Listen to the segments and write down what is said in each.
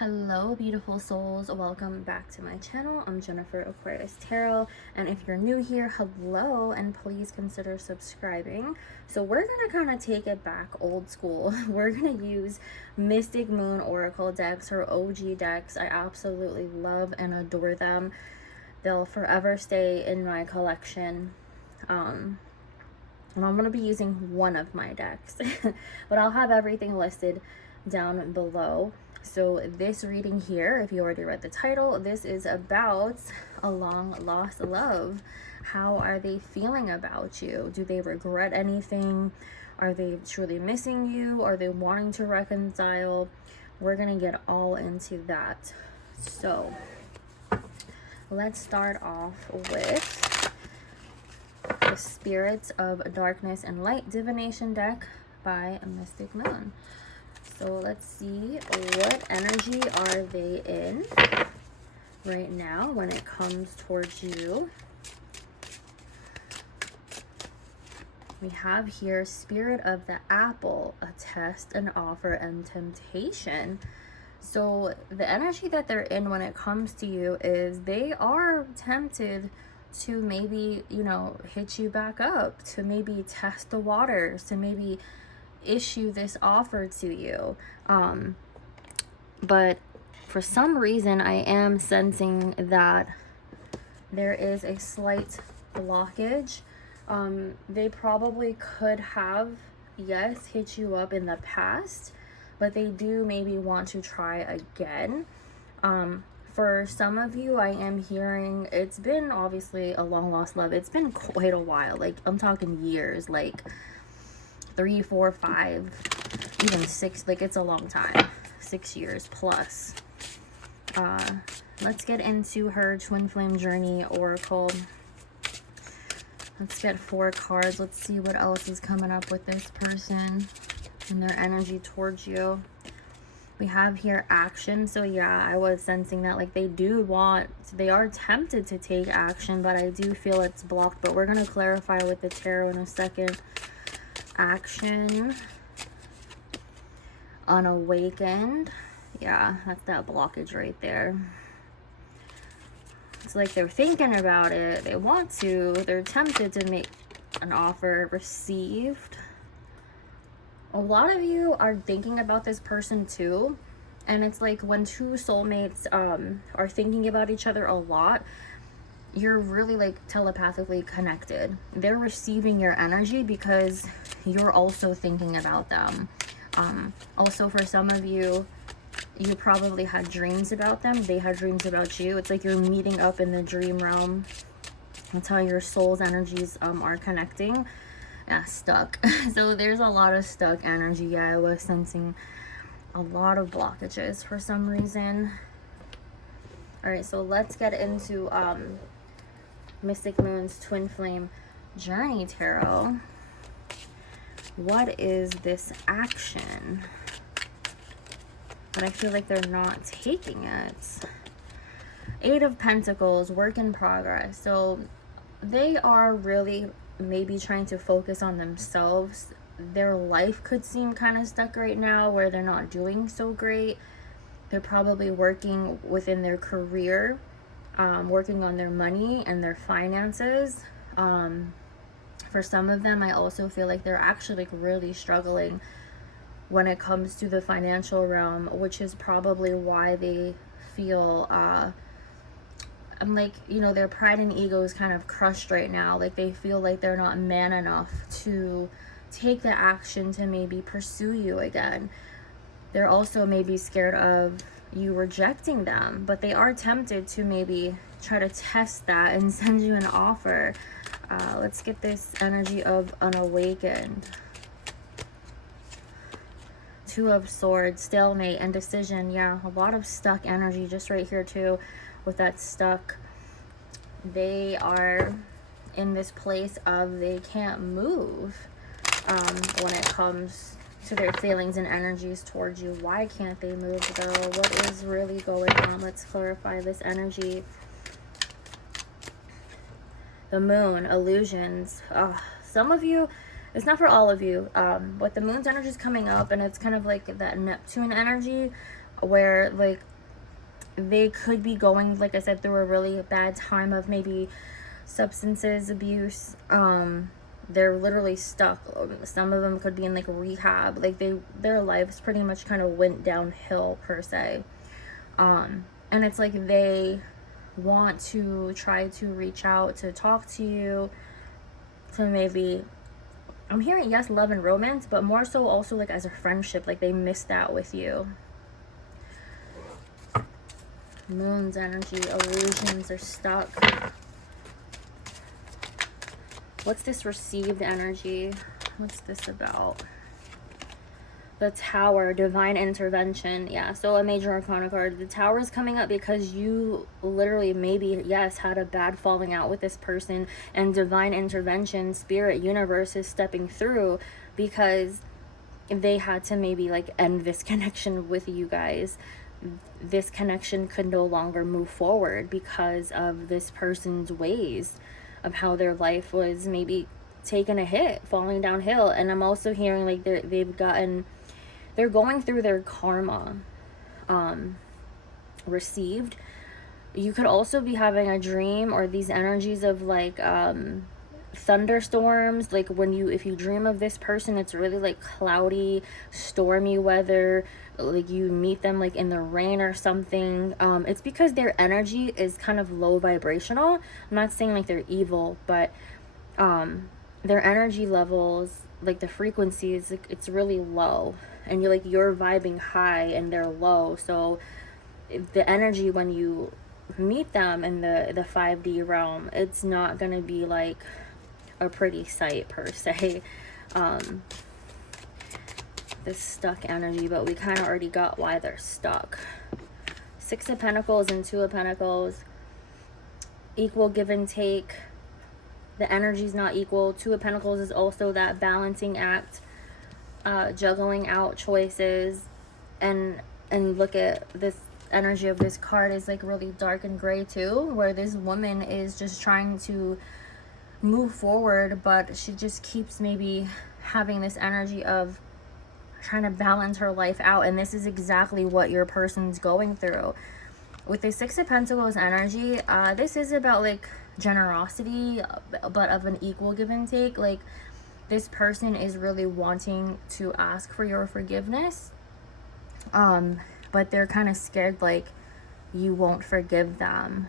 Hello beautiful souls, welcome back to my channel. I'm Jennifer Aquarius Tarot, and if you're new here, hello, and please consider subscribing. So we're gonna kind of take it back old school. We're gonna use Mystic Moon Oracle decks, or OG decks. I absolutely love and adore them. They'll forever stay in my collection. And I'm gonna be using one of my decks but I'll have everything listed down below. So this reading here, if you already read the title, this is about a long lost love. How are they feeling about you? Do they regret anything? Are they truly missing you? Are they wanting to reconcile? We're gonna get all into that. So let's start off with the Spirits of Darkness and Light Divination deck by Mystic Moon. So let's see, what energy are they in right now when it comes towards you? We have here Spirit of the Apple, a test, an offer, and temptation. So the energy that they're in when it comes to you is they are tempted to maybe, you know, hit you back up, to maybe test the waters, to maybe issue this offer to you. But for some reason I am sensing that there is a slight blockage. They probably could have, yes, hit you up in the past, but they do maybe want to try again. For some of you, I am hearing it's been obviously a long lost love. It's been quite a while, like I'm talking years, like 3, 4, 5, even 6, like it's a long time, 6 years plus. Let's get into her twin flame journey oracle. Let's get 4 cards. Let's see what else is coming up with this person and their energy towards you. We have here action. So yeah, I was sensing that like they are tempted to take action, but I do feel it's blocked. But we're going to clarify with the tarot in a second. Action, unawakened. Yeah, that's that blockage right there. It's like they're thinking about it, they want to, they're tempted to make an offer, received. A lot of you are thinking about this person too, and it's like when two soulmates are thinking about each other a lot, you're really like telepathically connected. They're receiving your energy because you're also thinking about them. Also for some of you, you probably had dreams about them. They had dreams about you. It's like you're meeting up in the dream realm. That's how your soul's energies are connecting. Yeah, stuck. So there's a lot of stuck energy. Yeah, I was sensing a lot of blockages for some reason. All right, so let's get into Mystic Moon's Twin Flame Journey Tarot. What is this action? But I feel like they're not taking it. 8 of Pentacles, work in progress. So they are really maybe trying to focus on themselves. Their life could seem kind of stuck right now where they're not doing so great. They're probably working within their career, working on their money and their finances. For some of them, I also feel like they're actually like really struggling when it comes to the financial realm, which is probably why they feel I'm like, you know, their pride and ego is kind of crushed right now. Like they feel like they're not man enough to take the action to maybe pursue you again. They're also maybe scared of you rejecting them, but they are tempted to maybe try to test that and send you an offer. Let's get this energy of unawakened. 2 of Swords, stalemate, and decision. Yeah, a lot of stuck energy just right here too with that stuck. They are in this place of they can't move when it comes to their feelings and energies towards you. Why can't they move though? What is really going on? Let's clarify this energy. The Moon, illusions. Some of you, it's not for all of you, but the Moon's energy is coming up, and it's kind of like that Neptune energy. where like they could be going, like I said, through a really bad time of maybe substances abuse. They're literally stuck. Some of them could be in like rehab. Like their lives pretty much kind of went downhill per se. And it's like they want to try to reach out to talk to you, to maybe, I'm hearing yes, love and romance, but more so also like as a friendship. Like they missed that with you. Moon's energy, illusions are stuck. What's this received energy? What's this about? The Tower, divine intervention. Yeah, so a major arcana card. The Tower is coming up because you literally maybe, yes, had a bad falling out with this person, and divine intervention, spirit, universe is stepping through because they had to maybe like end this connection with you guys. This connection could no longer move forward because of this person's ways, of how their life was maybe taking a hit, falling downhill. And I'm also hearing like they're going through their karma received. You could also be having a dream or these energies of like thunderstorms. Like if you dream of this person, it's really like cloudy, stormy weather. Like you meet them like in the rain or something. It's because their energy is kind of low vibrational. I'm not saying like they're evil, but their energy levels, like the frequencies, like it's really low, and you're vibing high and they're low. So the energy when you meet them in the 5D realm, it's not gonna be like a pretty sight per se. This stuck energy, but we kind of already got why they're stuck. 6 of Pentacles and 2 of Pentacles, equal give and take. The energy's not equal. 2 of Pentacles is also that balancing act, juggling out choices. And look at this energy of this card is like really dark and gray too, where this woman is just trying to move forward, but she just keeps maybe having this energy of trying to balance her life out. And this is exactly what your person's going through. With the 6 of Pentacles energy, this is about like generosity, but of an equal give and take. Like this person is really wanting to ask for your forgiveness, but they're kind of scared like you won't forgive them.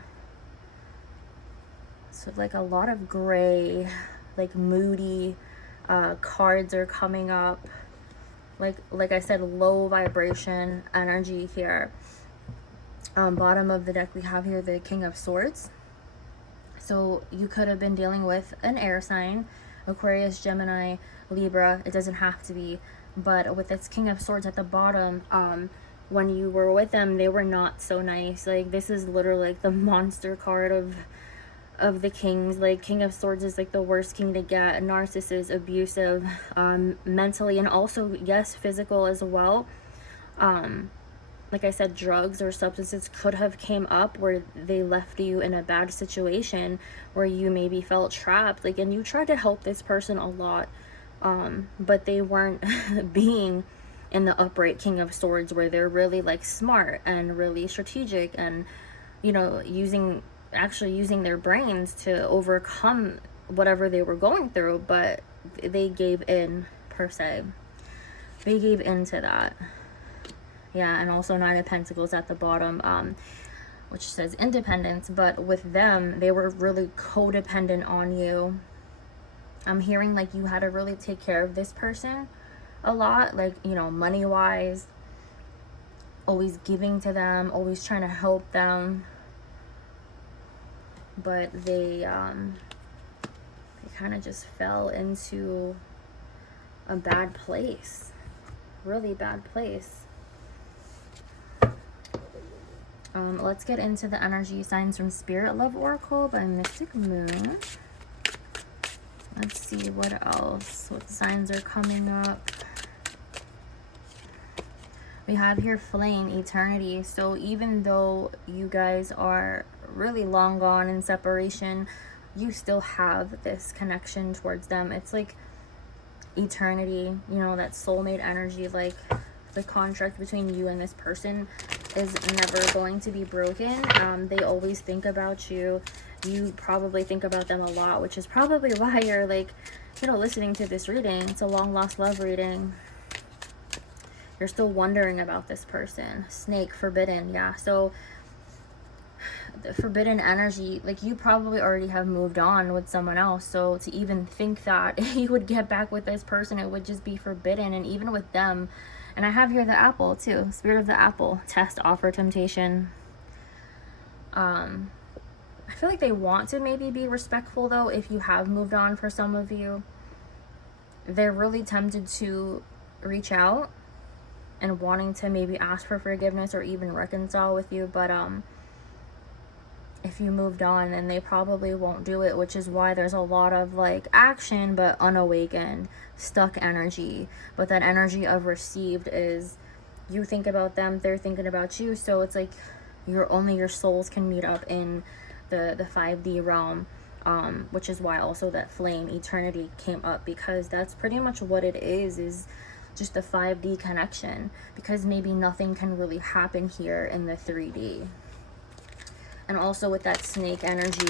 So like a lot of gray, like moody cards are coming up. Like I said, low vibration energy here. Bottom of the deck we have here the King of Swords. So you could have been dealing with an air sign, Aquarius, Gemini, Libra. It doesn't have to be, but with this King of Swords at the bottom, when you were with them, they were not so nice. Like this is literally like the monster card of the kings. Like King of Swords is like the worst king to get. Narcissist, abusive, mentally, and also yes, physical as well. Like I said, drugs or substances could have came up where they left you in a bad situation where you maybe felt trapped, like, and you tried to help this person a lot, but they weren't being in the upright King of Swords where they're really like smart and really strategic and actually using their brains to overcome whatever they were going through. But they gave in per se. They gave into that. Yeah, and also 9 of Pentacles at the bottom, which says independence. But with them, they were really codependent on you. I'm hearing like you had to really take care of this person a lot, like, money wise, always giving to them, always trying to help them. But they kind of just fell into a bad place, really bad place. Let's get into the energy signs from Spirit Love Oracle by Mystic Moon. Let's see what else. What signs are coming up. We have here Flame, Eternity. So even though you guys are really long gone in separation, you still have this connection towards them. It's like eternity, that soulmate energy, like the contract between you and this person is never going to be broken. They always think about you. You probably think about them a lot, which is probably why you're like, you know, listening to this reading. It's a long lost love reading. You're still wondering about this person. Snake, forbidden. Yeah, so the forbidden energy, like you probably already have moved on with someone else, so to even think that you would get back with this person, it would just be forbidden. And even with them, and I have here the apple too, spirit of the apple, test, offer, temptation. I feel like they want to maybe be respectful though. If you have moved on, for some of you, they're really tempted to reach out and wanting to maybe ask for forgiveness or even reconcile with you, but if you moved on, then they probably won't do it, which is why there's a lot of like action but unawakened, stuck energy. But that energy of received is you think about them, they're thinking about you, so it's like your souls can meet up in the 5D realm, which is why also that flame eternity came up, because that's pretty much what it is just the 5D connection, because maybe nothing can really happen here in the 3D. And also with that snake energy,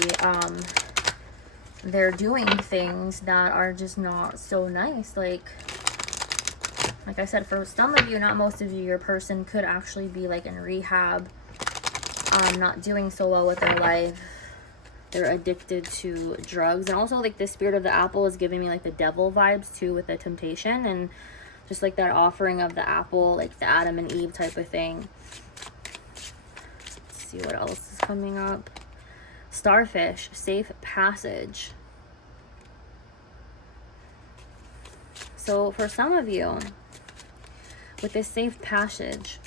they're doing things that are just not so nice. Like I said, for some of you, not most of you, your person could actually be like in rehab, not doing so well with their life. They're addicted to drugs. And also like the spirit of the apple is giving me like the devil vibes too, with the temptation and just like that offering of the apple, like the Adam and Eve type of thing. See what else is coming up. Starfish, safe passage. So for some of you, with this safe passage,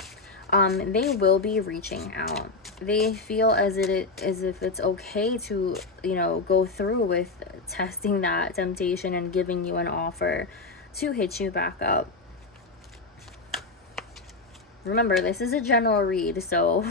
they will be reaching out. They feel as if it's okay to, you know, go through with testing that temptation and giving you an offer to hit you back up. Remember, this is a general read, so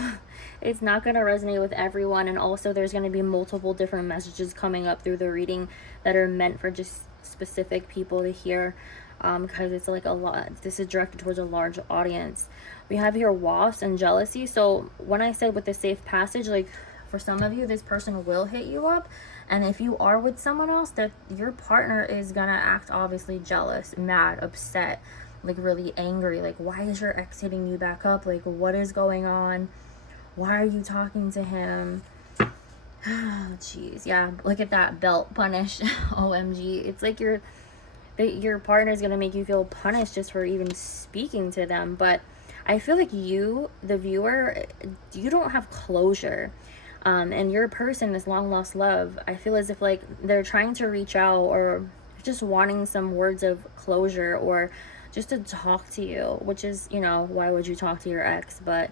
it's not going to resonate with everyone. And also there's going to be multiple different messages coming up through the reading that are meant for just specific people to hear, because it's like a lot, this is directed towards a large audience. We have here wasps and jealousy. So when I said with the safe passage, like for some of you, this person will hit you up, and if you are with someone else, that your partner is gonna act obviously jealous, mad, upset, like really angry, like why is your ex hitting you back up, like what is going on, why are you talking to him? Oh jeez, yeah, look at that belt, punish. OMG, it's like your partner is gonna make you feel punished just for even speaking to them. But I feel like you, the viewer, you don't have closure, and your person, this long lost love, I feel as if like they're trying to reach out or just wanting some words of closure or just to talk to you, which is, you know, why would you talk to your ex? But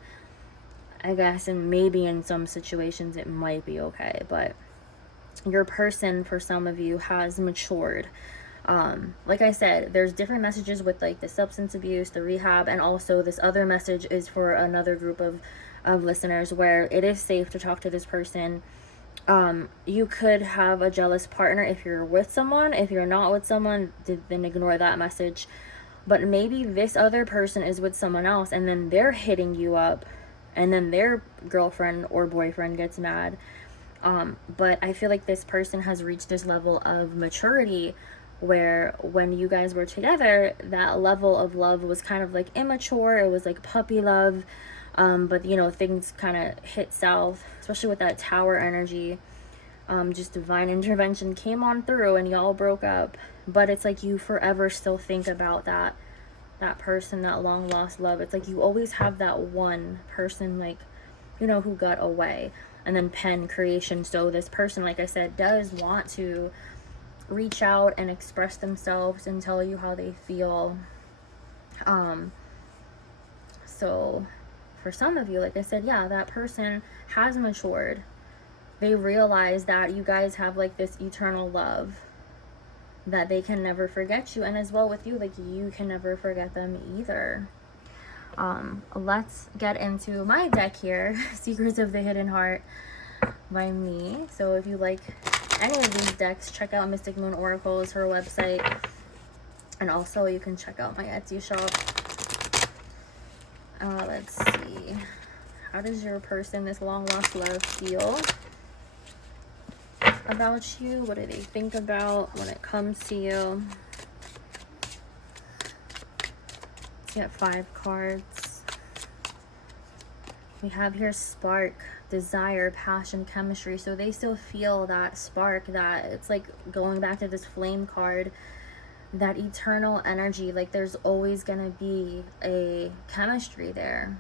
I guess, and maybe in some situations it might be okay, but your person, for some of you, has matured. Like I said, there's different messages with like the substance abuse, the rehab, and also this other message is for another group of listeners where it is safe to talk to this person. You could have a jealous partner if you're with someone. If you're not with someone, then ignore that message. But maybe this other person is with someone else and then they're hitting you up and then their girlfriend or boyfriend gets mad. But I feel like this person has reached this level of maturity where when you guys were together, that level of love was kind of like immature. It was like puppy love. But you know, things kind of hit south, especially with that tower energy. Just divine intervention came on through and y'all broke up. But it's like you forever still think about that person, that long lost love. It's like you always have that one person, like, you know, who got away. And then pen creation. So this person, like I said, does want to reach out and express themselves and tell you how they feel. So for some of you, like I said, yeah, that person has matured. They realize that you guys have like this eternal love, that they can never forget you, and as well with you, like you can never forget them either. Let's get into my deck here, Secrets of the Hidden Heart by me. So if you like any of these decks, check out Mystic Moon Oracles, her website, and also you can check out my Etsy shop. Let's see. How does your person, this long lost love, feel about you? What do they think about when it comes to you? Let's get 5 cards. We have here spark, desire, passion, chemistry. So they still feel that spark, that it's like going back to this flame card, that eternal energy. Like there's always gonna be a chemistry there.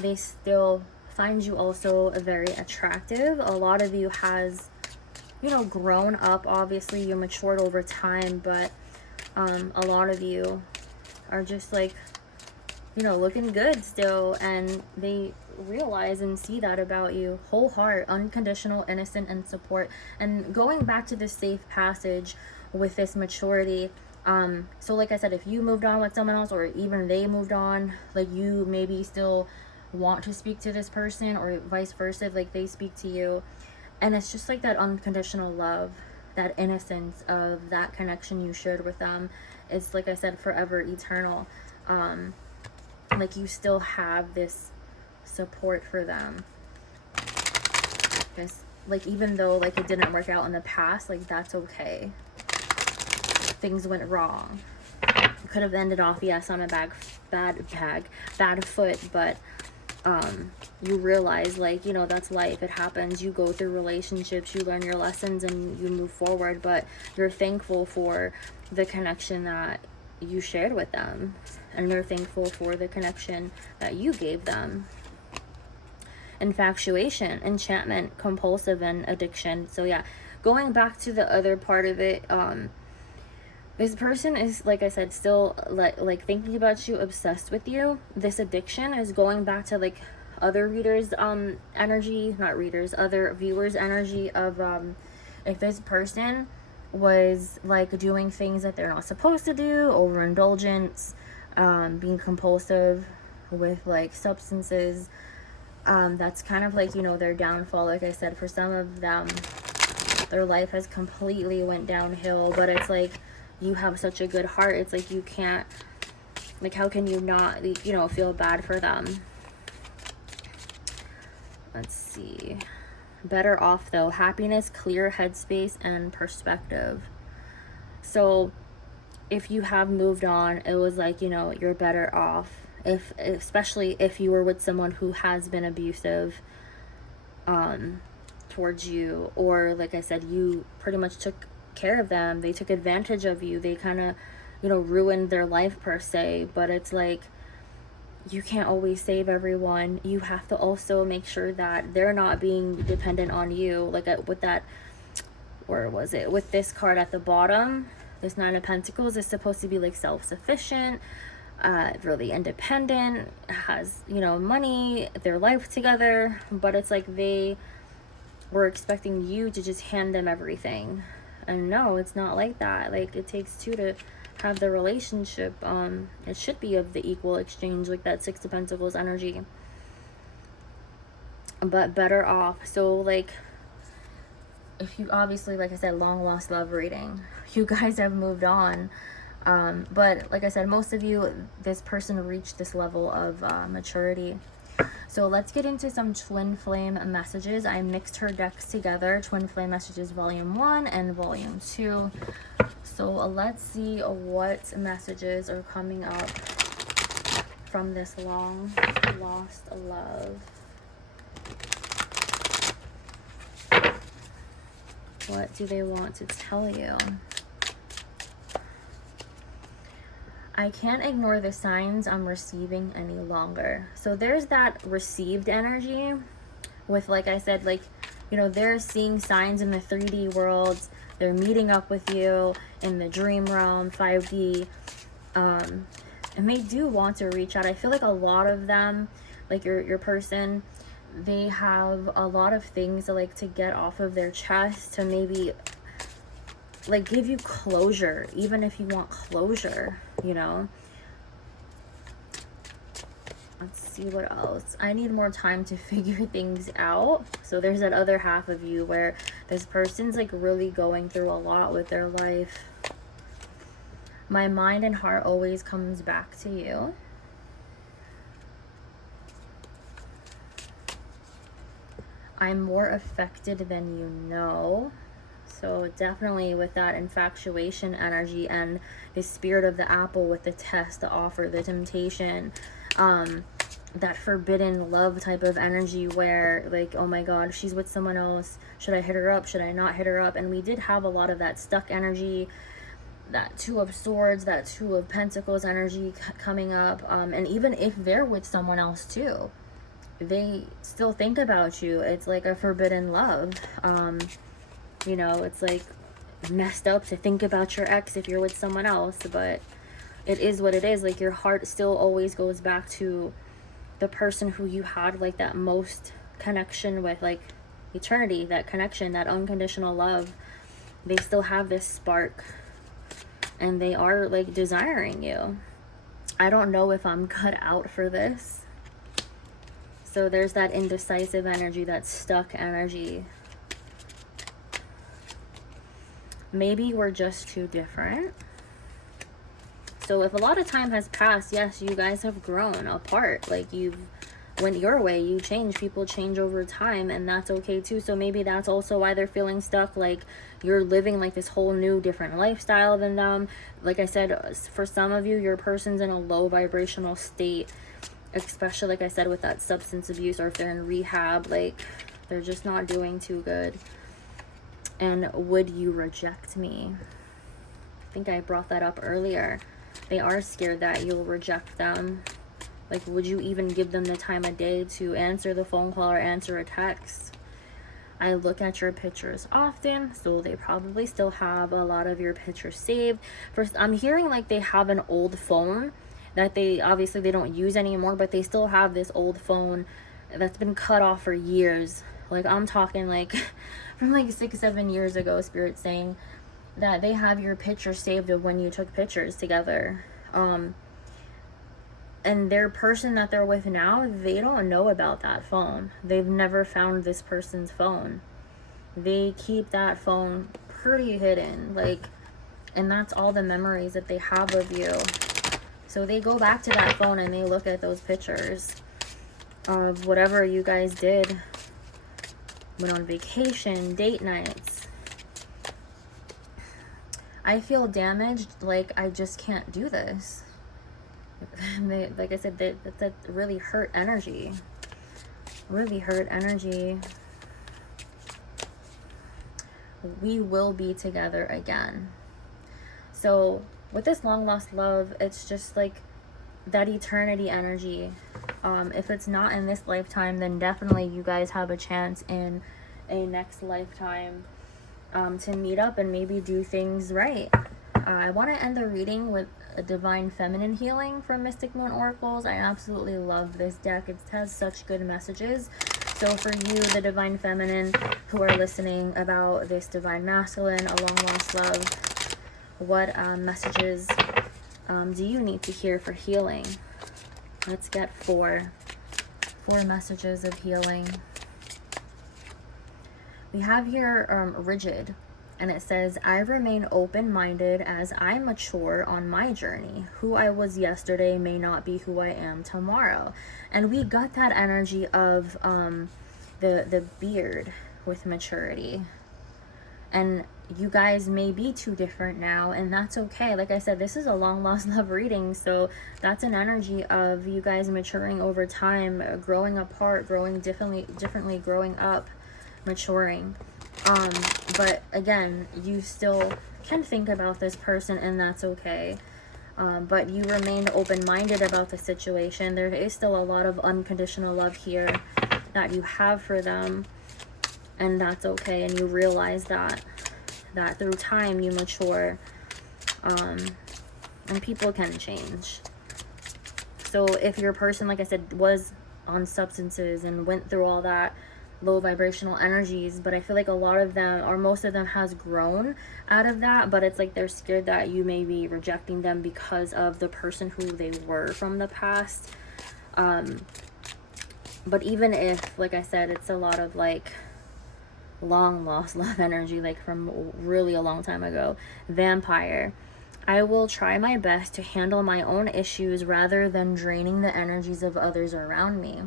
They still find you also very attractive. A lot of you has, you know, grown up. Obviously you matured over time, but a lot of you are just like, you know, looking good still, and they realize and see that about you. Whole heart, unconditional, innocent, and support. And going back to this safe passage with this maturity, so like I said, if you moved on with someone else, or even they moved on, like you maybe still want to speak to this person, or vice versa, like they speak to you, and it's just like that unconditional love, that innocence of that connection you shared with them. It's like I said, forever, eternal. Like you still have this support for them. Because like even though like it didn't work out in the past, like that's okay. Things went wrong. You could have ended off, yes, on a bad foot, but you realize, like, you know, that's life. It happens. You go through relationships, you learn your lessons, and you move forward. But you're thankful for the connection that you shared with them, and you're thankful for the connection that you gave them. Infatuation, enchantment, compulsive, and addiction. So yeah, going back to the other part of it, this person is, like I said, still like thinking about you, obsessed with you. This addiction is going back to like other readers energy, not readers, other viewers energy of if this person was like doing things that they're not supposed to do, overindulgence, being compulsive with like substances, that's kind of like, you know, their downfall. Like I said, for some of them, their life has completely went downhill. But it's like, you have such a good heart, it's like you can't, like, how can you not, you know, feel bad for them? Let's see. Better off though, happiness, clear headspace, and perspective. So if you have moved on, it was like, you know, you're better off, especially if you were with someone who has been abusive towards you, or like I said, you pretty much took care of them, they took advantage of you, they kind of, you know, ruined their life per se. But it's like, you can't always save everyone. You have to also make sure that they're not being dependent on you. Like with that, where was it, with this card at the bottom, this 9 of Pentacles is supposed to be like self-sufficient, really independent, has, you know, money, their life together. But it's like they were expecting you to just hand them everything. And no, it's not like that. Like, it takes 2 to have the relationship. It should be of the equal exchange, like that 6 of Pentacles energy. But better off. So like, if you, obviously, like I said, long lost love reading, you guys have moved on. But like I said, most of you, this person reached this level of maturity. So let's get into some twin flame messages. I mixed her decks together, twin flame messages volume 1 and volume 2. So let's see what messages are coming up from this long lost love. What do they want to tell you? I can't ignore the signs I'm receiving any longer. So there's that received energy with, like I said, like, you know, they're seeing signs in the 3D worlds. They're meeting up with you in the dream realm, 5D. And they do want to reach out. I feel like a lot of them, like your person, they have a lot of things to, like, to get off of their chest, to maybe like give you closure, even if you want closure, you know. Let's see what else. I need more time to figure things out. So there's that other half of you where this person's like really going through a lot with their life. My mind and heart always comes back to you. I'm more affected than you know. So definitely with that infatuation energy and the spirit of the apple with the test, the offer, the temptation, that forbidden love type of energy where like, oh my god, she's with someone else, should I hit her up, should I not hit her up? And we did have a lot of that stuck energy, that Two of Swords, that Two of Pentacles energy coming up. And even if they're with someone else too, they still think about you. It's like a forbidden love. You know, it's like messed up to think about your ex if you're with someone else, but it is what it is. Like, your heart still always goes back to the person who you had like that most connection with, like eternity, that connection, that unconditional love. They still have this spark and they are like desiring you. I don't know if I'm cut out for this. So there's that indecisive energy, that stuck energy. Maybe we're just too different. So if a lot of time has passed, yes, you guys have grown apart. Like, you've went your way, you change. People change over time, and that's okay too. So maybe that's also why they're feeling stuck. Like, you're living like this whole new different lifestyle than them. Like I said, for some of you, your person's in a low vibrational state, especially like I said with that substance abuse, or if they're in rehab, like they're just not doing too good. And would you reject me? I think I brought that up earlier. They are scared that you'll reject them. Like, would you even give them the time of day to answer the phone call or answer a text? I look at your pictures often, so they probably still have a lot of your pictures saved. First, I'm hearing like they have an old phone that they obviously they don't use anymore, but they still have this old phone that's been cut off for years. Like, I'm talking like from like 6-7 years ago, Spirit's saying that they have your pictures saved of when you took pictures together. And their person that they're with now, they don't know about that phone. They've never found this person's phone. They keep that phone pretty hidden, like, and that's all the memories that they have of you. So they go back to that phone and they look at those pictures of whatever you guys did. Went on vacation, date nights. I feel damaged, like I just can't do this. Like I said, that's a really hurt energy. Really hurt energy. We will be together again. So with this long lost love, it's just like that eternity energy. If it's not in this lifetime, then definitely you guys have a chance in a next lifetime to meet up and maybe do things right. I want to end the reading with a Divine Feminine healing from Mystic Moon Oracles. I absolutely love this deck. It has such good messages. So for you, the Divine Feminine, who are listening about this Divine Masculine, a long lost love, what messages do you need to hear for healing? Let's get four messages of healing. We have here rigid, and it says, I remain open-minded as I mature on my journey. Who I was yesterday may not be who I am tomorrow. And we got that energy of the beard with maturity. And you guys may be too different now, and that's okay. Like I said, this is a long lost love reading, so that's an energy of you guys maturing over time, growing apart, growing differently, growing up, maturing. But again, you still can think about this person, and that's okay. But you remain open-minded about the situation. There is still a lot of unconditional love here that you have for them, and that's okay. And you realize that through time you mature, and people can change. So if your person, like I said, was on substances and went through all that low vibrational energies, but I feel like a lot of them, or most of them, has grown out of that, but it's like they're scared that you may be rejecting them because of the person who they were from the past. But even if, like I said, it's a lot of like long lost love energy, like from really a long time ago. Vampire. I will try my best to handle my own issues rather than draining the energies of others around me.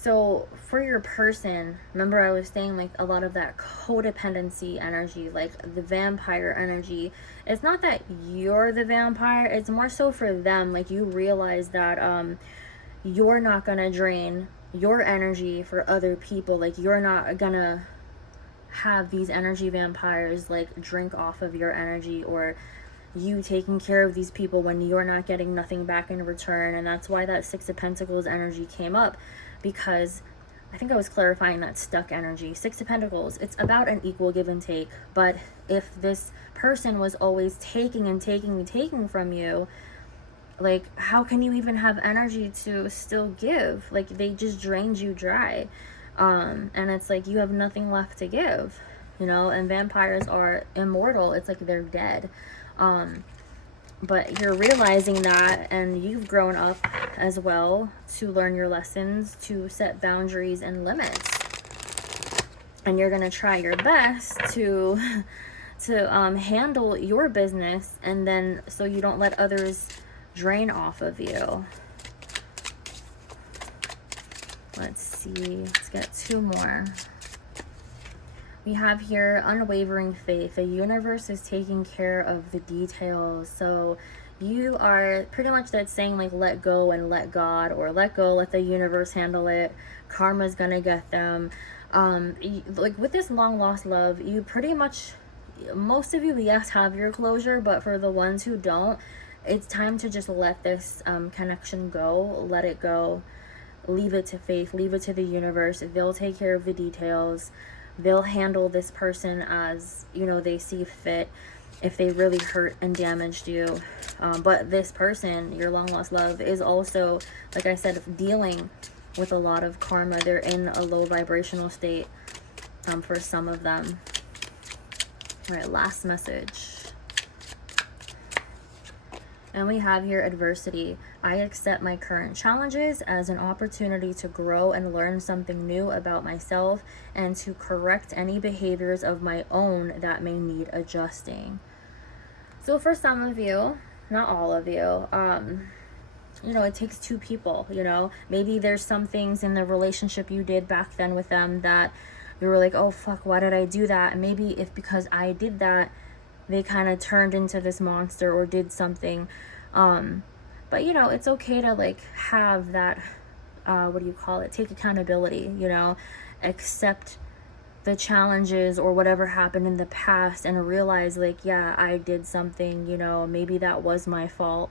So for your person, remember I was saying like a lot of that codependency energy, like the vampire energy. It's not that you're the vampire, it's more so for them. Like you realize that you're not gonna drain your energy for other people. Like you're not gonna have these energy vampires like drink off of your energy, or you taking care of these people when you're not getting nothing back in return. And that's why that Six of Pentacles energy came up, because I think I was clarifying that stuck energy. Six of Pentacles, it's about an equal give and take. But if this person was always taking and taking and taking from you, like how can you even have energy to still give? Like they just drained you dry. And it's like you have nothing left to give, you know. And vampires are immortal. It's like they're dead. But you're realizing that, and you've grown up as well to learn your lessons, to set boundaries and limits. And you're going to try your best to handle your business, and then so you don't let others drain off of you. Let's see. Let's get two more. We have here unwavering faith. The universe is taking care of the details. So you are pretty much that saying like let go and let God, or let go, let the universe handle it. Karma's gonna get them. Like with this long lost love, you pretty much, most of you, yes, have your closure, but for the ones who don't, it's time to just let this connection go. Let it go. Leave it to faith. Leave it to the universe. They'll take care of the details. They'll handle this person as, you know, they see fit, if they really hurt and damaged you. But this person, your long lost love, is also, like I said, dealing with a lot of karma. They're in a low vibrational state for some of them. All right, last message. And we have here adversity. I accept my current challenges as an opportunity to grow and learn something new about myself, and to correct any behaviors of my own that may need adjusting. So for some of you, not all of you, you know, it takes two people, you know. Maybe there's some things in the relationship you did back then with them that you were like, oh fuck, why did I do that? And maybe if because I did that, they kind of turned into this monster or did something. But you know, it's okay to like have that, what do you call it? Take accountability, you know, accept the challenges or whatever happened in the past, and realize like, yeah, I did something, you know, maybe that was my fault.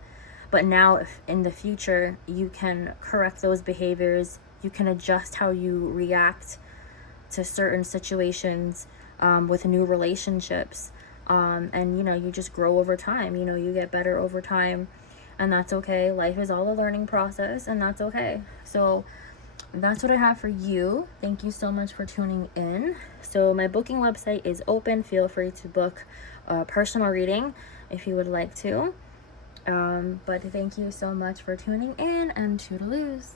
But now if in the future you can correct those behaviors, you can adjust how you react to certain situations with new relationships. And you know, you just grow over time, you know, you get better over time, and that's okay. Life is all a learning process, and that's okay. So that's what I have for you. Thank you so much for tuning in. So my booking website is open. Feel free to book a personal reading if you would like to. But thank you so much for tuning in, and toodaloos.